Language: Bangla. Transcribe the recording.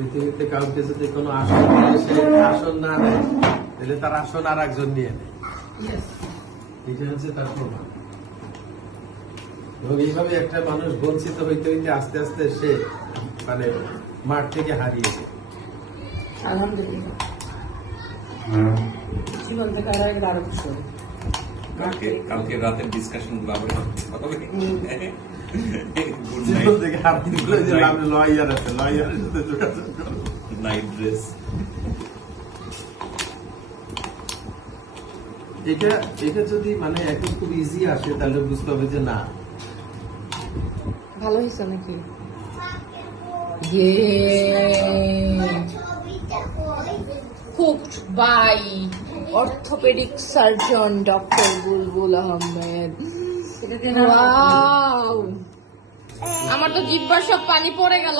পৃথিবীতে কাউকে যদি কোনো আসন সে আসন না নেয় তাহলে তার আসন আর একজন নিয়ে নেয় এটা হচ্ছে তার প্রমাণ। এবং এইভাবে একটা মানুষ বঞ্চিত হইতে হইতে আস্তে আস্তে সে মানে মাঠ থেকে হারিয়েছে আলহামদুলিল্লাহ। জীবন থেকে আরও একবার আরও। কালকে কালকে রাতের ডিসকাশনগুলো আবার লয়ার আছে লয়ারের সাথে যোগাযোগ করো। নাইট ড্রেস এটা এটা যদি মানে এখন খুব ইজি আসে তাহলে বুঝতে হবে যে না। ভালো হয়েছে নাকি? Cooked by. Orthopaedic surgeon doctor Bulbul Ahmed. Wow! আমার তো জিব্বার সব পানি পড়ে গেল।